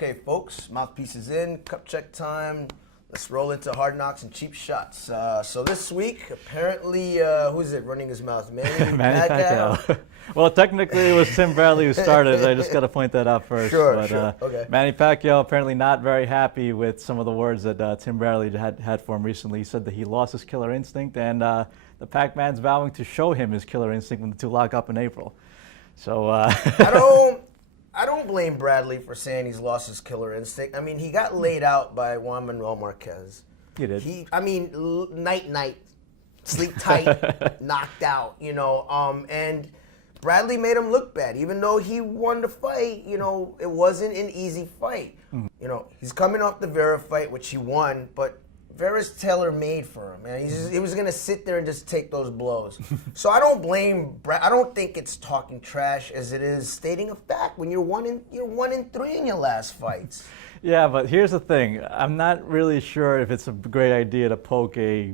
Okay, folks, mouthpiece is in, cup check time. Let's roll into hard knocks and cheap shots. So this week, apparently, who's it running his mouth? Manny Pacquiao. Well, technically it was Tim Bradley who started. I just got to point that out first. Sure. Okay. Manny Pacquiao apparently not very happy with some of the words that Tim Bradley had for him recently. He said that he lost his killer instinct, and the Pac-Man's vowing to show him his killer instinct when the two lock up in April. So I don't blame Bradley for saying he's lost his killer instinct. I mean, he got laid out by Juan Manuel Marquez. He did. Night, sleep tight, knocked out, and Bradley made him look bad. Even though he won the fight, it wasn't an easy fight. Mm-hmm. He's coming off the Vera fight, which he won, but Vera's tailor-made for him, man. He was gonna sit there and just take those blows. So I don't blame Brad. I don't think it's talking trash as it is stating a fact when you're 1-3 in your last fights. Yeah, but here's the thing. I'm not really sure if it's a great idea to poke a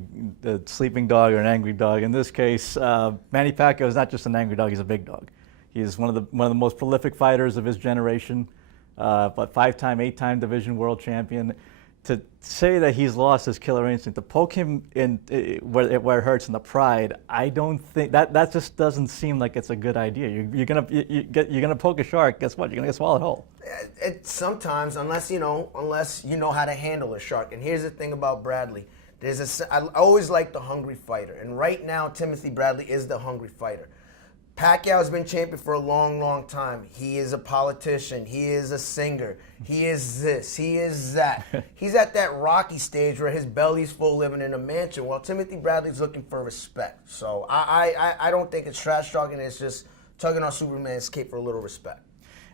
sleeping dog or an angry dog. In this case, Manny Pacquiao is not just an angry dog; he's a big dog. He's one of the most prolific fighters of his generation, but 5-time, 8-time division world champion. To say that he's lost his killer instinct, to poke him in where it hurts in the pride, I don't think that just doesn't seem like it's a good idea. You're gonna poke a shark. Guess what? You're gonna get swallowed whole. Sometimes, unless you know how to handle a shark. And here's the thing about Bradley: I always like the hungry fighter, and right now Timothy Bradley is the hungry fighter. Pacquiao has been champion for a long, long time. He is a politician. He is a singer. He is this. He is that. He's at that Rocky stage where his belly's full living in a mansion. While Timothy Bradley's looking for respect. So I don't think it's trash talking. It's just tugging on Superman's cape for a little respect.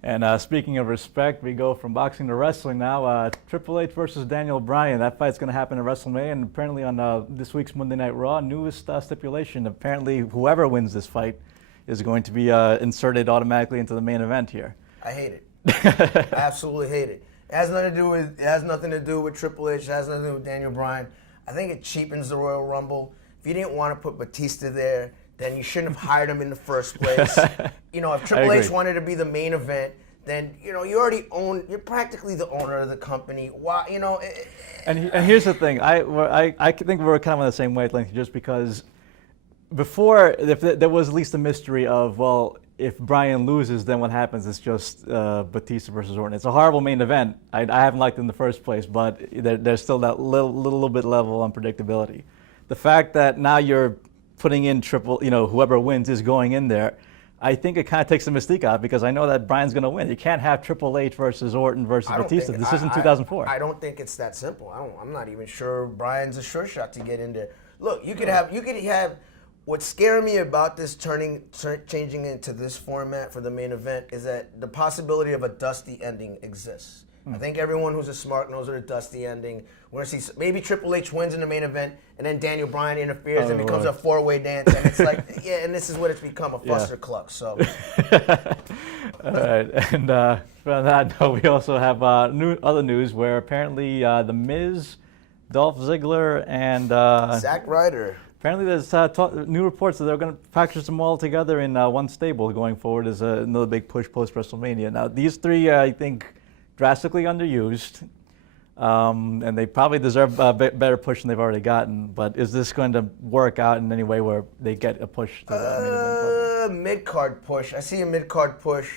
And speaking of respect, we go from boxing to wrestling now. Triple H versus Daniel Bryan. That fight's going to happen at WrestleMania, and apparently on this week's Monday Night Raw, newest stipulation. Apparently, whoever wins this fight is going to be inserted automatically into the main event here. I hate it. I absolutely hate it. It has nothing to do with Triple H. It has nothing to do with Daniel Bryan. I think it cheapens the Royal Rumble. If you didn't want to put Batista there, then you shouldn't have hired him in the first place. If Triple H wanted to be the main event, then you're practically the owner of the company. Why, And here's the thing. I think we're kind of on the same wavelength, just because before, if there was at least a mystery of, well, if Bryan loses, then what happens? It's just Batista versus Orton. It's a horrible main event. I haven't liked it in the first place, but there's still that little bit level of unpredictability. The fact that now you're putting in whoever wins is going in there, I think it kind of takes the mystique out, because I know that Bryan's going to win. You can't have Triple H versus Orton versus Batista. This isn't 2004. I don't think it's that simple. I'm not even sure Bryan's a sure shot to get in there. Look, you could have. What's scaring me about this changing into this format for the main event is that the possibility of a dusty ending exists. I think everyone who's a smart knows what a dusty ending. We're gonna see maybe Triple H wins in the main event, and then Daniel Bryan interferes and becomes a 4-way dance, and it's like, and this is what it's become, a fuster cluck. So. All right, and from that note, we also have other news where apparently The Miz, Dolph Ziggler, and Zack Ryder. Apparently, there's new reports that they're going to package them all together in one stable going forward as another big push post-WrestleMania. Now, these three, I think, drastically underused, and they probably deserve a better push than they've already gotten. But is this going to work out in any way where they get a push to the main event? Mid-card push. I see a mid-card push.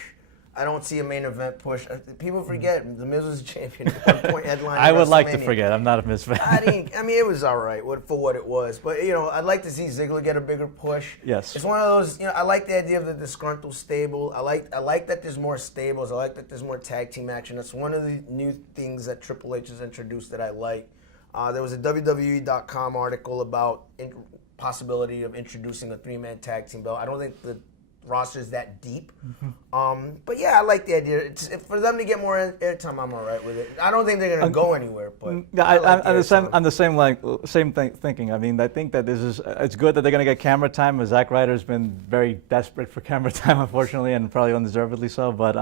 I don't see a main event push. People forget The Miz was a champion at one point headline. I would like to forget. I'm not a Miz fan. It was all right for what it was. But, I'd like to see Ziggler get a bigger push. Yes. It's one of those, I like the idea of the disgruntled stable. I like that there's more stables. I like that there's more tag team action. That's one of the new things that Triple H has introduced that I like. There was a WWE.com article about possibility of introducing a 3-man tag team belt. I don't think the roster is that deep. But yeah, I like the idea. For them to get more airtime, I'm all right with it. I don't think they're going to go anywhere. But I'm the same thinking. I mean, I think that it's good that they're going to get camera time. Zack Ryder's been very desperate for camera time, unfortunately, and probably undeservedly so. But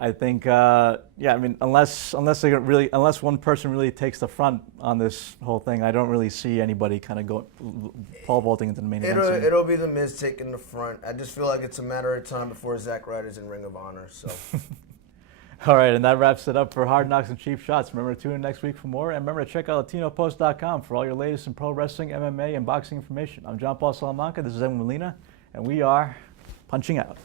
I think, unless one person really takes the front on this whole thing, I don't really see anybody kind of go pole vaulting into the main event. It'll be The Miz taking the front. I just feel like it's a matter of time before Zack Ryder's in Ring of Honor. So. All right, and that wraps it up for Hard Knocks and Cheap Shots. Remember to tune in next week for more, and remember to check out LatinoPost.com for all your latest in pro wrestling, MMA, and boxing information. I'm John Paul Salamanca. This is Edwin Molina, and we are punching out.